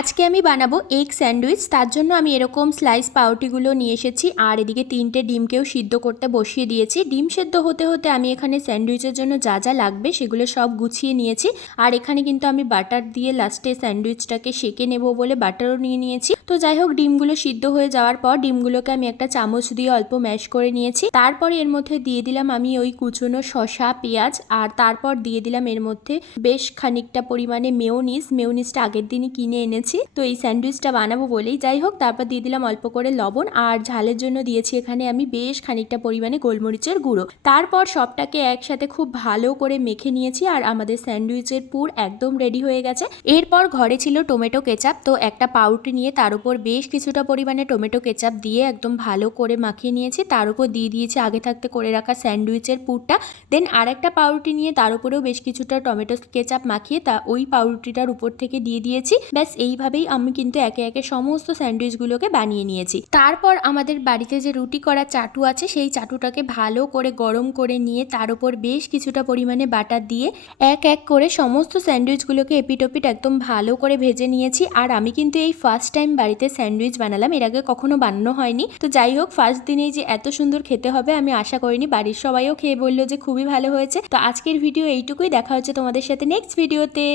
আজকে আমি বানাবো এগ স্যান্ডউইচ। তার জন্য আমি এরকম স্লাইস পাউরুটিগুলো নিয়ে এসেছি আর এদিকে 3টে ডিমকেও সিদ্ধ করতে বসিয়ে দিয়েছি। ডিম সেদ্ধ হতে হতে আমি এখানে স্যান্ডউইচের জন্য যা যা লাগবে সেগুলো সব গুছিয়ে নিয়েছি। আর এখানে কিন্তু আমি বাটার দিয়ে লাস্টে স্যান্ডউইচটাকে সেঁকে নেব বলে বাটারও নিয়ে নিয়েছি। তো যাই হোক, ডিমগুলো সিদ্ধ হয়ে যাওয়ার পর ডিমগুলোকে আমি একটা চামচ দিয়ে অল্প ম্যাশ করে নিয়েছি। তারপরে এর মধ্যে দিয়ে দিলাম আমি ওই কুচনো শসা, পেঁয়াজ, আর তারপর দিয়ে দিলাম এর মধ্যে বেশ খানিকটা পরিমাণে মেয়োনিজটা আগের দিনই কিনে এনেছি। তো এই স্যান্ডউইচটা বানাবো বলেই। যাই হোক, তারপর দিয়ে দিলাম অল্প করে লবণ, আর ঝালের জন্য দিয়েছি এখানে আমি বেশ খানিকটা পরিমাণে গোলমরিচের গুঁড়ো। তারপর সবটাকে একসাথে খুব ভালো করে মেখে নিয়েছি আর আমাদের স্যান্ডউইচের পুর একদম রেডি হয়ে গেছে। এরপর ঘরে ছিল টমেটো কেচাপ, তো একটা পাউরুটি নিয়ে তার উপর বেশ কিছুটা পরিমাণে টমেটো কেচাপ দিয়ে একদম ভালো করে মাখিয়ে নিয়েছি। তার উপর দিয়ে দিয়েছি আগে থাকতে করে রাখা স্যান্ডউইচের পুরটা। দেন আর একটা পাউরুটি নিয়ে তার উপরেও বেশ কিছুটা টমেটো কেচাপ মাখিয়ে ওই পাউরুটিটার উপর থেকে দিয়ে দিয়েছি। ব্যাস এইভাবেই আমি কিন্তু একে একে সমস্ত স্যান্ডউইচগুলোকে বানিয়ে নিয়েছি। তারপর আমাদের বাড়িতে যে রুটি করা চাটু আছে সেই চাটুটাকে ভালো করে গরম করে নিয়ে তার উপর বেশ কিছুটা পরিমাণে বাটার দিয়ে এক এক করে সমস্ত স্যান্ডউইচগুলোকে এপিটোপিট একদম ভালো করে ভেজে নিয়েছি। আর আমি কিন্তু এই ফার্স্ট টাইম বাড়িতে স্যান্ডউইচ বানালাম, এর আগে কখনো বানানো হয়নি। তো যাই হোক, ফার্স্ট দিনেই যে এত সুন্দর খেতে হবে আমি আশা করিনি। বাড়ির সবাইও খেয়ে বললো যে খুবই ভালো হয়েছে। তো আজকের ভিডিও এইটুকুই, দেখা হচ্ছে তোমাদের সাথে নেক্সট ভিডিওতে।